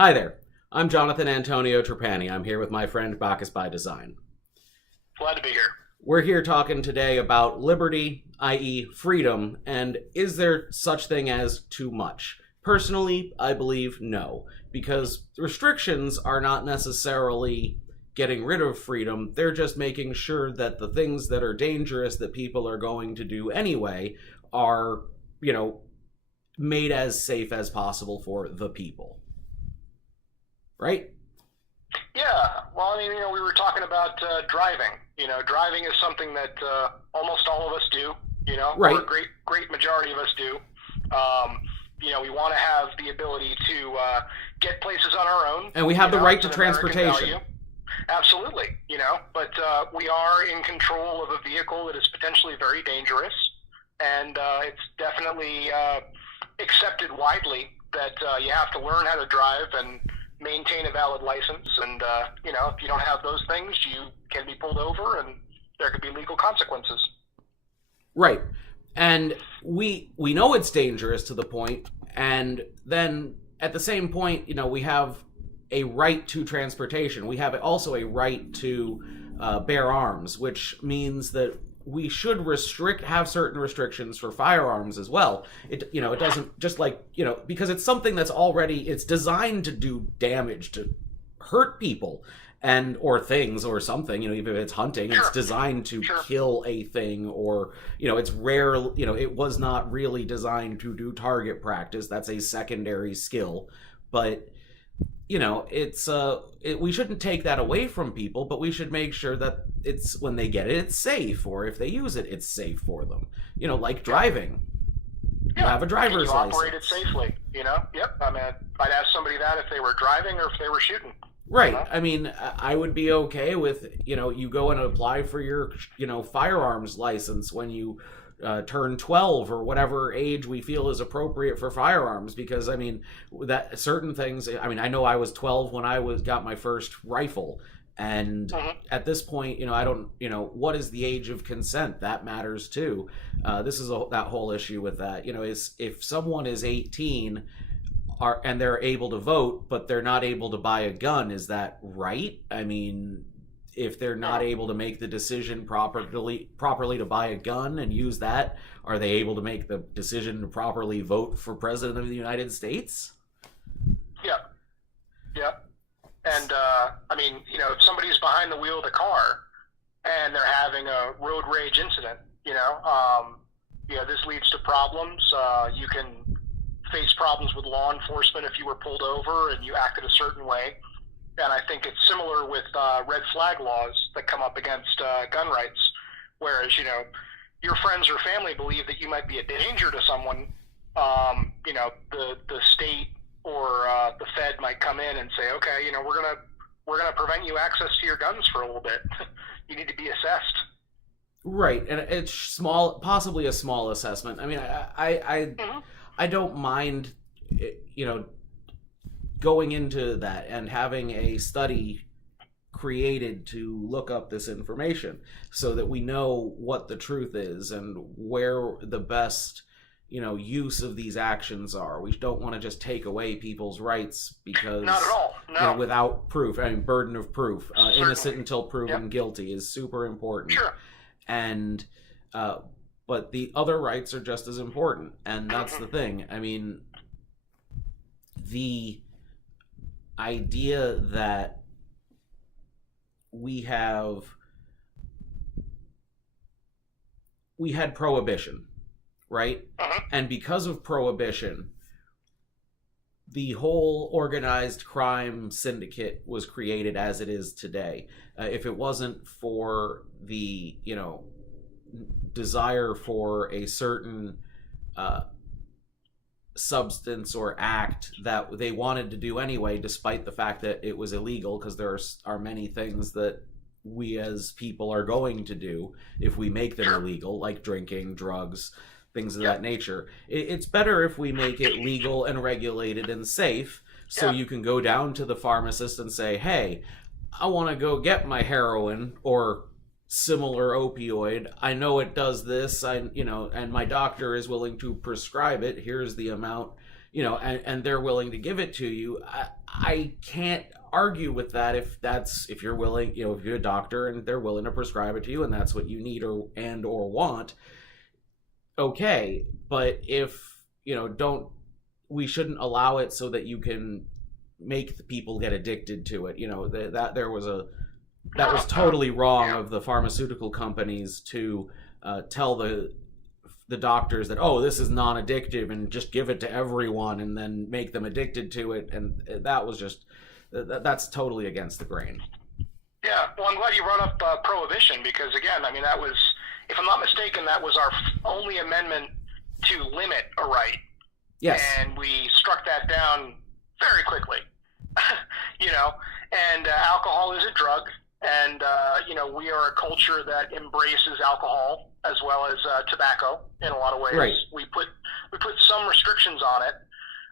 Hi there. I'm Jonathan Antonio Trapani. I'm here with my friend Bacchus by Design. Glad to be here. We're here talking today about liberty, i.e. freedom, and is there such thing as too much? Personally, I believe no, because restrictions are not necessarily getting rid of freedom. They're just making sure that the things that are dangerous that people are going to do anyway are, made as safe as possible for the people. Right? Yeah, well, we were talking about driving. Driving is something that almost all of us do. Right. Or a great majority of us do. We want to have the ability to get places on our own, and we have the right to it's an American transportation. value. Absolutely, but we are in control of a vehicle that is potentially very dangerous, and it's definitely accepted widely that you have to learn how to drive and maintain a valid license. And if you don't have those things, you can be pulled over, and there could be legal consequences. Right. And we know it's dangerous to the point, and then at the same point, we have a right to transportation. We have also a right to bear arms, which means that we should have certain restrictions for firearms as well. It doesn't just because it's something that's it's designed to do damage, to hurt people or things or something. Even if it's hunting, Sure. it's designed to Sure. kill a thing, or it's rare. It was not really designed to do target practice. That's a secondary skill, but we shouldn't take that away from people, but we should make sure that it's when they get it, it's safe, or if they use it, it's safe for them. Like driving. You have a driver's Can you operate license. it safely? Yep. I'd ask somebody that if they were driving or if they were shooting. Right. I would be okay with, you go and apply for your, firearms license when you turn 12 or whatever age we feel is appropriate for firearms, because that certain things, I know I was 12 when I got my first rifle, and at this point, I don't, what is the age of consent? That matters too. This is that whole issue with that, is if someone is 18 and they're able to vote, but they're not able to buy a gun, is that right? If they're not able to make the decision properly to buy a gun and use that, are they able to make the decision to properly vote for president of the United States? Yeah. And, if somebody's behind the wheel of the car and they're having a road rage incident, this leads to problems. You can face problems with law enforcement if you were pulled over and you acted a certain way. And I think it's similar with red flag laws that come up against gun rights, whereas, your friends or family believe that you might be a danger to someone. The state or the Fed might come in and say, okay, we're gonna prevent you access to your guns for a little bit. You need to be assessed. Right, and it's possibly a small assessment. I don't mind, going into that and having a study created to look up this information so that we know what the truth is and where the best use of these actions are. We don't want to just take away people's rights because not at all. No. Without proof. Burden of proof. Innocent until proven Yep. guilty is super important. Sure. And but the other rights are just as important, and that's the thing. The idea that we had prohibition, right? And because of prohibition, the whole organized crime syndicate was created as it is today. If it wasn't for the desire for a certain substance or act that they wanted to do anyway, despite the fact that it was illegal, because there are many things that we as people are going to do if we make them illegal, like drinking, drugs, things of that nature. It's better if we make it legal and regulated and safe, so you can go down to the pharmacist and say, hey, I want to go get my heroin or similar opioid. I know it does this, and my doctor is willing to prescribe it. Here's the amount, and they're willing to give it to you. I can't argue with that if you're willing, if you're a doctor and they're willing to prescribe it to you and that's what you need or want. Okay, but if don't we shouldn't allow it so that you can make the people get addicted to it. That was totally wrong of the pharmaceutical companies to tell the doctors that, oh, this is non-addictive and just give it to everyone and then make them addicted to it, and that's totally against the grain. Yeah, well, I'm glad you brought up prohibition because, again, I mean, that was, if I'm not mistaken, that was our only amendment to limit a right. Yes. And we struck that down very quickly, and alcohol is a drug, and, we are a culture that embraces alcohol as well as tobacco in a lot of ways. Right. We put some restrictions on it.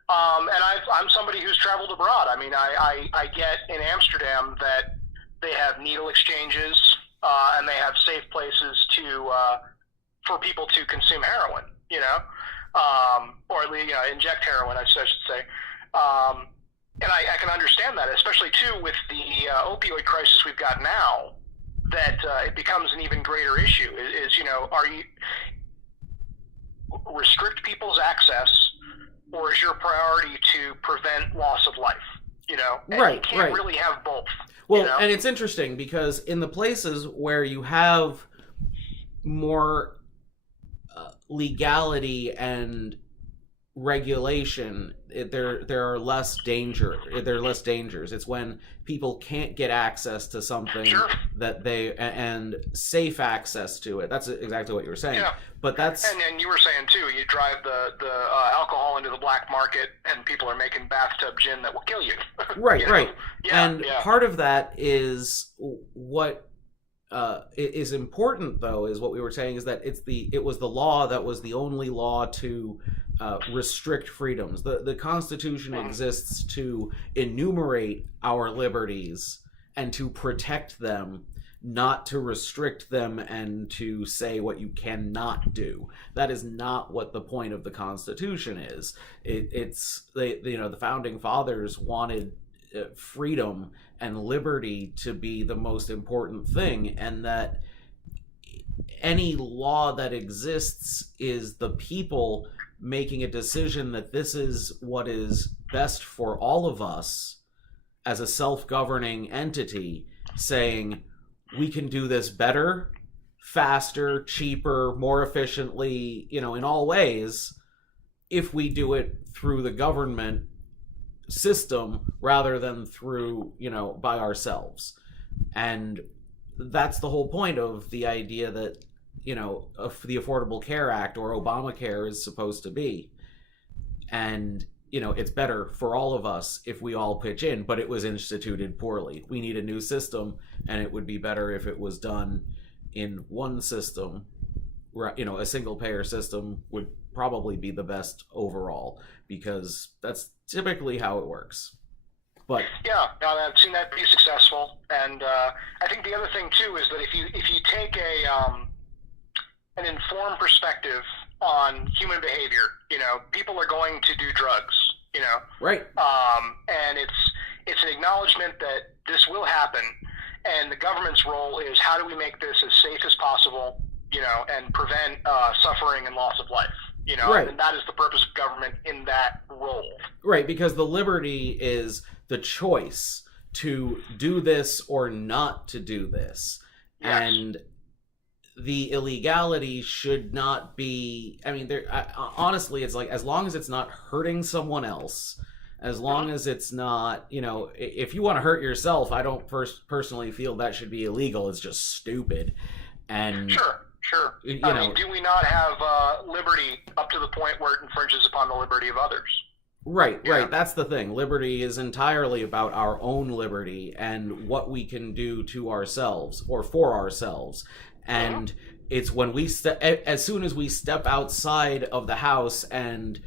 And I'm somebody who's traveled abroad. I mean, I get in Amsterdam that they have needle exchanges and they have safe places for people to consume heroin, or inject heroin, I should say. And I can understand that, especially too with the opioid crisis we've got now. That it becomes an even greater issue. Are you restrict people's access, or is your priority to prevent loss of life? And right, you can't really have both. Well, and it's interesting because in the places where you have more legality and regulation, there are less danger. There are less dangers. It's when people can't get access to something that and safe access to it. That's exactly what you were saying. Yeah. But that's and you were saying too. You drive the alcohol into the black market, and people are making bathtub gin that will kill you. Right, right. Yeah, and part of that is what is important, though, is what we were saying is that it was the law that was the only law to restrict freedoms. The Constitution exists to enumerate our liberties and to protect them, not to restrict them and to say what you cannot do. That is not what the point of the Constitution is. The founding fathers wanted freedom and liberty to be the most important thing, and that any law that exists is the people making a decision that this is what is best for all of us as a self-governing entity, saying we can do this better, faster, cheaper, more efficiently, in all ways, if we do it through the government system rather than through, by ourselves. And that's the whole point of the idea that of the Affordable Care Act or Obamacare is supposed to be. And, it's better for all of us if we all pitch in, but it was instituted poorly. We need a new system, and it would be better if it was done in one system. A single payer system would probably be the best overall, because that's typically how it works. But yeah, I've seen that be successful, and I think the other thing too is that if you take an informed perspective on human behavior, people are going to do drugs, right, and it's an acknowledgement that this will happen, and the government's role is how do we make this as safe as possible, and prevent suffering and loss of life. Right. And that is the purpose of government in that role. Right, because the liberty is the choice to do this or not to do this. Yes. And the illegality should not be, honestly, it's like, as long as it's not hurting someone else, as long as it's not, if you want to hurt yourself, I don't personally feel that should be illegal. It's just stupid. And Sure. Do we not have liberty up to the point where it infringes upon the liberty of others? Right. That's the thing. Liberty is entirely about our own liberty and what we can do to ourselves or for ourselves. And it's when as soon as we step outside of the house and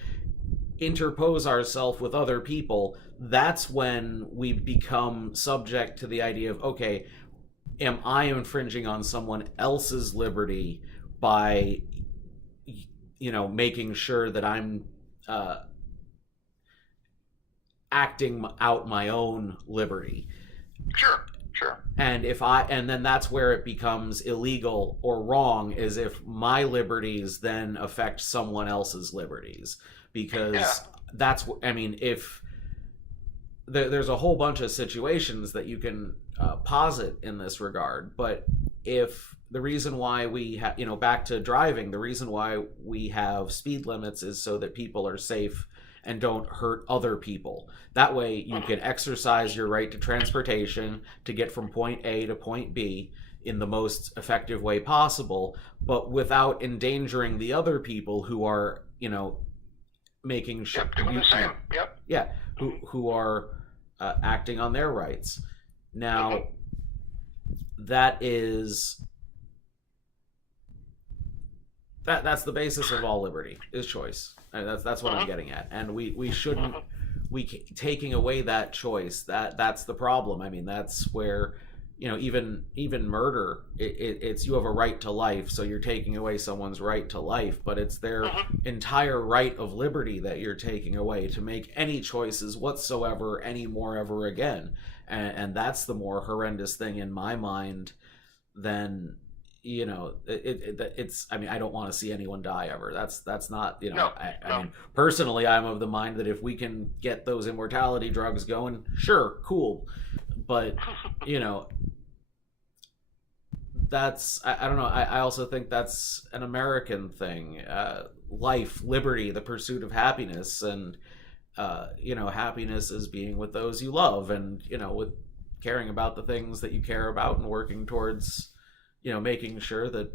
interpose ourselves with other people, that's when we become subject to the idea of, okay, am I infringing on someone else's liberty by, making sure that I'm acting out my own liberty. Sure. Sure. And then that's where it becomes illegal or wrong, is if my liberties then affect someone else's liberties, because that's, I mean, if there's a whole bunch of situations that you can posit in this regard, but if the reason why we have, back to driving, the reason why we have speed limits is so that people are safe and don't hurt other people. That way you can exercise your right to transportation to get from point A to point B in the most effective way possible, but without endangering the other people who are, making sure, doing the same. Yep. Yeah, who are acting on their rights. Now, that is that's the basis of all liberty, is choice. And that's what I'm getting at. And we shouldn't taking away that choice. That's the problem. I mean, that's where, even murder, it's you have a right to life, so you're taking away someone's right to life, but it's their entire right of liberty that you're taking away to make any choices whatsoever anymore ever again. And that's the more horrendous thing in my mind than, it's, I mean, I don't want to see anyone die ever. That's not, I mean, personally, I'm of the mind that if we can get those immortality drugs going, sure, cool. But, that's, I don't know. I also think that's an American thing. Life, liberty, the pursuit of happiness, and, happiness is being with those you love, and, with caring about the things that you care about and working towards, making sure that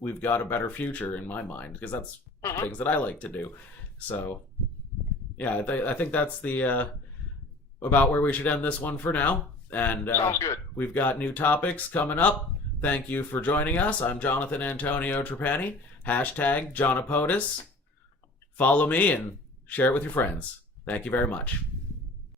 we've got a better future, in my mind, because that's things that I like to do. So, yeah, I think that's the about where we should end this one for now. And sounds good. We've got new topics coming up. Thank you for joining us. I'm Jonathan Antonio Trapani. #JonaPotus. Follow me and share it with your friends. Thank you very much.